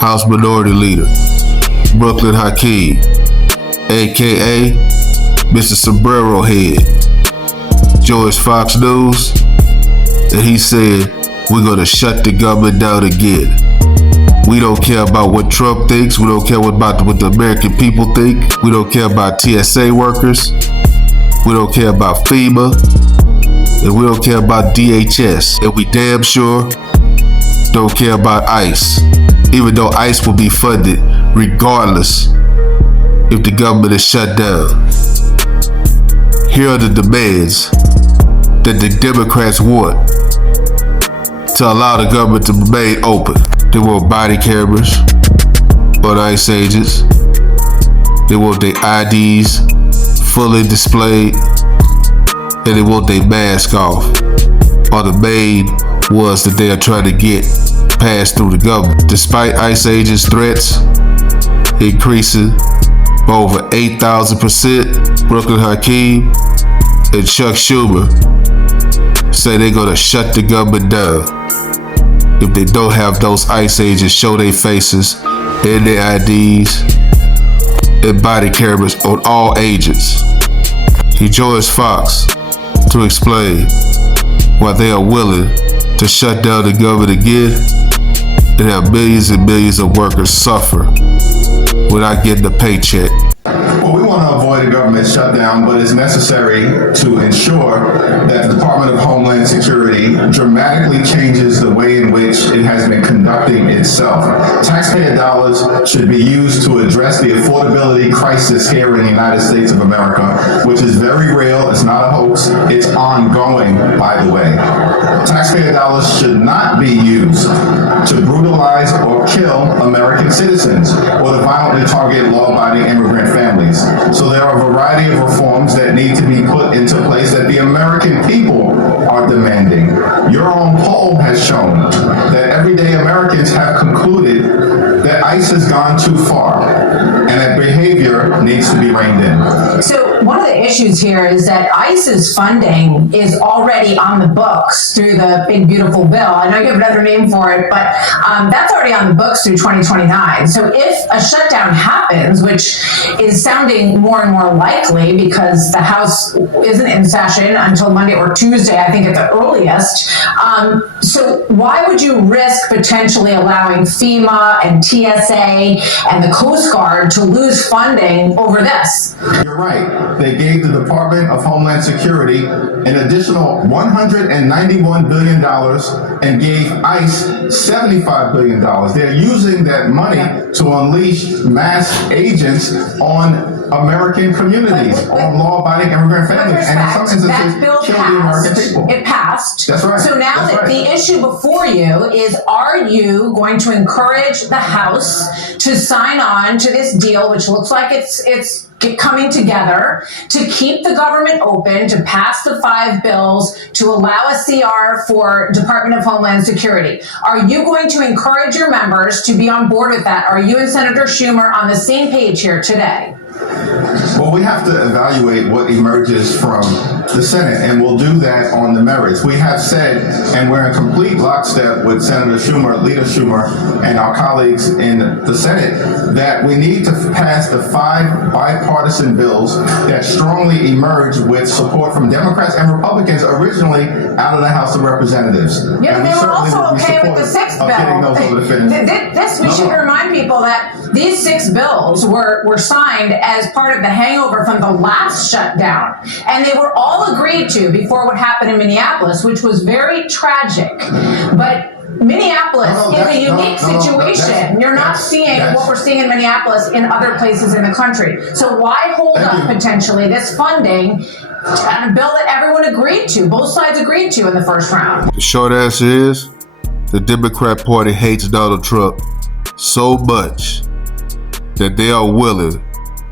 House Minority Leader Brooklyn Hakeem, aka Mr. Sombrero Head, joins Fox News, and he said, "We're gonna shut the government down again. We don't care about what Trump thinks. We don't care about what the American people think. We don't care about TSA workers. We don't care about FEMA. And we don't care about DHS. And we damn sure don't care about ICE. Even though ICE will be funded regardless if the government is shut down." Here are the demands that the Democrats want to allow the government to remain open. They want body cameras on ICE agents. They want their IDs fully displayed, and they want their mask off, are the main ones that they are trying to get passed through the government. Despite ICE agents' threats increasing by over 8,000%, Brooklyn Hakeem and Chuck Schumer say they're gonna shut the government down if they don't have those ICE agents show their faces and their IDs and body cameras on all agents. He joins Fox to explain why they are willing to shut down the government again and have millions and millions of workers suffer without getting a paycheck. Well, we want to avoid a government shutdown, but it's necessary to ensure that the Department of Homeland Security dramatically changes the way in which it has been conducting itself. Taxpayer dollars should be used to address the affordability crisis here in the United States of America, which is very real. It's not a hoax. It's ongoing, by the way. Taxpayer dollars should not be used to brutalize or kill American citizens or to violently target law-abiding immigrant families. So there are a variety of reforms that need to be put into place that the American people are demanding. Your own poll has shown that everyday Americans have concluded that ICE has gone too far and that behavior needs to be reined in. So one of the issues here is that ICE's funding is already on the books through the big beautiful bill. I know you have another name for it, but that's already on the books through 2029. So if a shutdown happens, which is sounding more and more likely because the House isn't in session until Monday or Tuesday, I think at the earliest. So why would you risk potentially allowing FEMA and TSA and the Coast Guard to lose funding over this? You're right. They gave the Department of Homeland Security an additional $191 billion and gave ICE $75 billion. They're using that money to unleash mass agents on American communities, on law-abiding immigrant families, and in some instances, kill the American people. It passed. That's right. So now the issue before you is, are you going to encourage the House to sign on to this deal, which looks like it's coming together, to keep the government open, to pass the 5 bills, to allow a CR for Department of Homeland Security? Are you going to encourage your members to be on board with that? Are you and Senator Schumer on the same page here today? Well, we have to evaluate what emerges from the Senate, and we'll do that on the merits. We have said, and we're in complete lockstep with Senator Schumer, Leader Schumer, and our colleagues in the Senate, that we need to pass the 5 bipartisan bills that strongly emerge with support from Democrats and Republicans originally out of the House of Representatives. Yeah, but they were also okay with the 6th bill. Getting those over the finish. We should remind people that these 6 bills were signed as part of the hangover from the last shutdown. And they were all agreed to before what happened in Minneapolis, which was very tragic. But Minneapolis is a unique situation. You're not seeing what we're seeing in Minneapolis in other places in the country. So why hold up potentially this funding on a bill that everyone agreed to, both sides agreed to in the first round? The short answer is, the Democrat Party hates Donald Trump so much that they are willing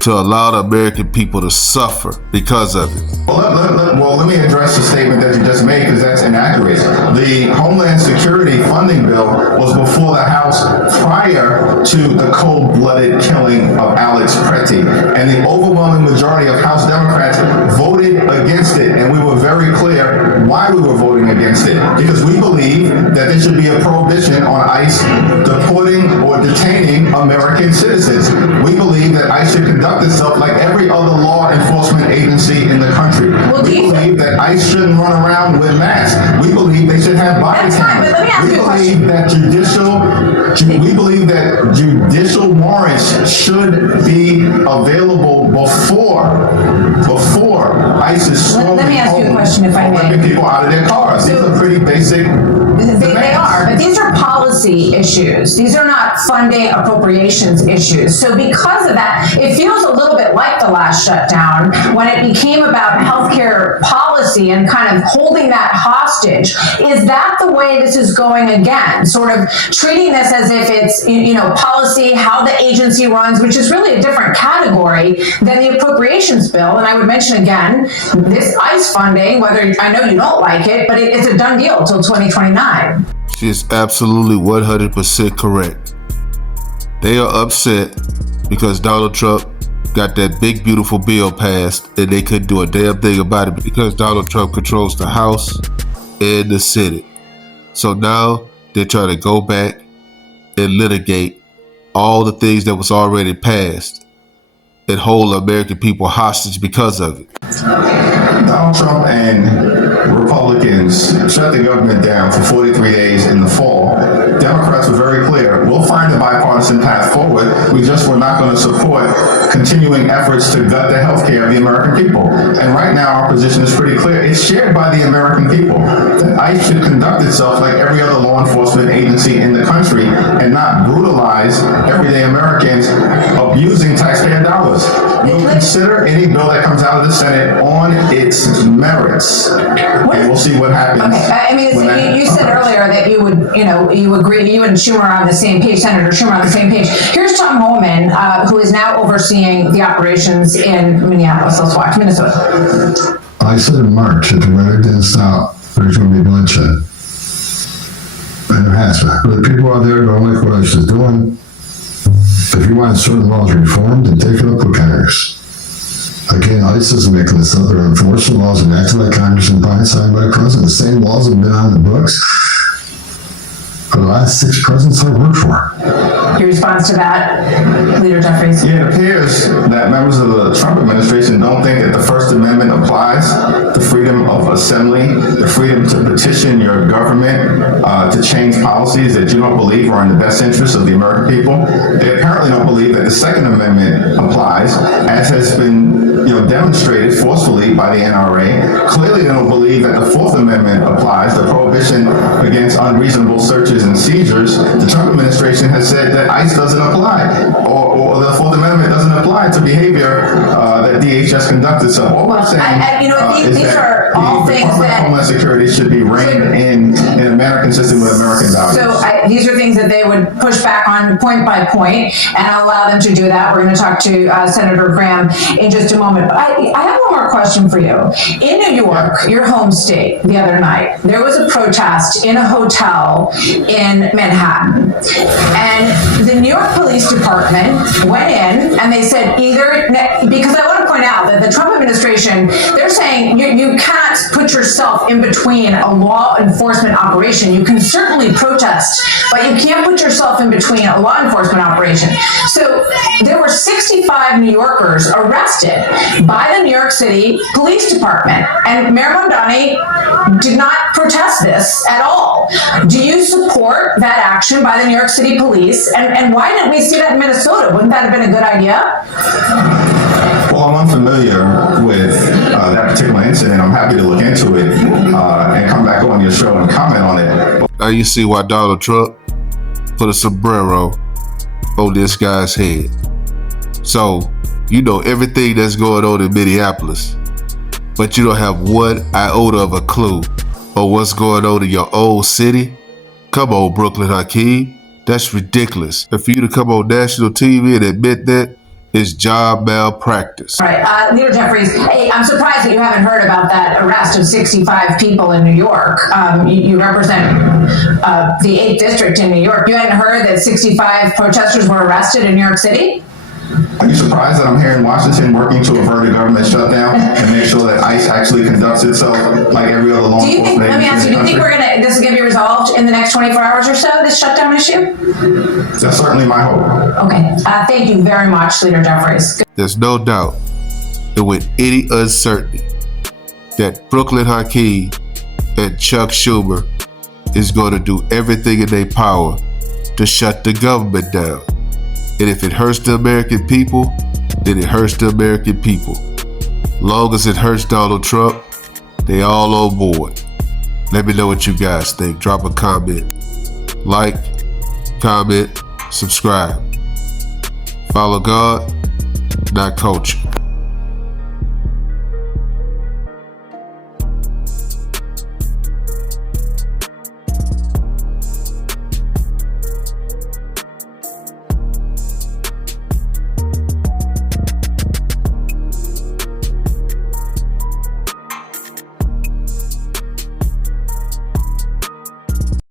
to allow the American people to suffer because of it. Well, let me address the statement that you just made, because that's inaccurate. The Homeland Security funding bill was before the House prior to the cold-blooded killing of Alex Pretty, and the overwhelming majority of House Democrats voted against it, and we were very clear why we were voting against it because we believe that there should be a prohibition on ICE deporting or detaining American citizens. We believe that ICE should conduct itself like every other law enforcement agency in the country. We believe that ICE shouldn't run around with masks. We believe they should have body That's fine, but let me ask you a question. We believe that judicial warrants should be available before ICE is storming Let me ask you a question, if I may. ripping people out of their cars. These are pretty basic. They are, but these are policy issues. These are not funding appropriations issues. So because of that, it feels a little bit like the last shutdown when it became about healthcare policy and kind of holding that hostage. Is that the way this is going again? Sort of treating this as if it's, policy, how the agency runs, which is really a different category than the appropriations bill. And I would mention again, this ICE funding, whether I know you don't like it, but it's a done deal till 2029. She is absolutely 100% correct. They are upset because Donald Trump got that big, beautiful bill passed and they couldn't do a damn thing about it because Donald Trump controls the House and the Senate. So now they're trying to go back and litigate all the things that was already passed and hold American people hostage because of it. Donald Trump and Republicans shut the government down for 43 days in the fall. Democrats were very clear. We'll find a bipartisan path forward. We just were not going to support continuing efforts to gut the health care of the American people. And right now, our position is pretty clear. It's shared by the American people that ICE should conduct itself like every other law enforcement agency in the country and not brutalize everyday Americans abusing taxpayer dollars. We'll consider any bill that comes out of the Senate on its merits, and we'll see what happens. Okay, I mean, you said earlier that you would, you agree, you and Schumer are on the same page, Senator Schumer on the same page. Here's Tom Homan, who is now overseeing the operations in Minneapolis. Let's watch Minnesota. I said in March, if the weather didn't stop, there's going to be bloodshed. And there has been. But the people out there don't like what ICE is doing. If you want certain laws reformed, then take it up with Congress. Again, ICE isn't making this up. They're enforcing laws enacted by Congress and signed by the president. The same laws have been on the books for the last 6 presidents I worked for. Your response to that, Leader Jeffries? Yeah, it appears that members of the Trump administration don't think that the First Amendment applies. The freedom of assembly, the freedom to petition your government to change policies that you don't believe are in the best interest of the American people. They apparently don't believe that the Second Amendment applies, as has been demonstrated forcefully by the NRA. Clearly, they don't believe that the Fourth Amendment applies, the prohibition against unreasonable searches and seizures. The Trump administration has said that ICE doesn't apply, or the Fourth Amendment doesn't apply to behavior that DHS conducts itself. All we're saying is these that are all the things Department that of Homeland Security should be reined in a manner consistent with American values. So these are things that they would push back on point by point, and I'll allow them to do that. We're going to talk to Senator Graham in just a moment. But I have one more question for you. In New York, your home state, the other night, there was a protest in a hotel in Manhattan. And the New York Police Department went in and they said because I want to point out that the Trump administration, they're saying you can't put yourself in between a law enforcement operation. You can certainly protest, but you can't put yourself in between a law enforcement operation. So there were 65 New Yorkers arrested by the New York City Police Department, and Mayor Mondani did not protest this at all. Do you support that action by the New York City Police? And why didn't we see that in Minnesota? Wouldn't that have been a good idea? Well, I'm unfamiliar with that particular incident. I'm happy to look into it and come back on your show and comment on it. Now you see why Donald Trump put a sombrero on this guy's head. So, you know everything that's going on in Minneapolis, but you don't have one iota of a clue on what's going on in your own city? Come on, Brooklyn Hakeem. That's ridiculous. And for you to come on national TV and admit that is job malpractice. Right. Leader Jeffries, hey, I'm surprised that you haven't heard about that arrest of 65 people in New York. You represent the 8th District in New York. You hadn't heard that 65 protesters were arrested in New York City? Are you surprised that I'm here in Washington working to avert a government shutdown and make sure that ICE actually conducts itself like every other law Do you think, enforcement let me ask agency you, in do the you think country? this is gonna be resolved in the next 24 hours or so, this shutdown issue? That's certainly my hope. Okay, thank you very much, Leader Jeffries. There's no doubt that with any uncertainty that Brooklyn Hakeem and Chuck Schumer is going to do everything in their power to shut the government down. And if it hurts the American people, then it hurts the American people. Long as it hurts Donald Trump, they all on board. Let me know what you guys think. Drop a comment. Like, comment, subscribe. Follow God, not culture.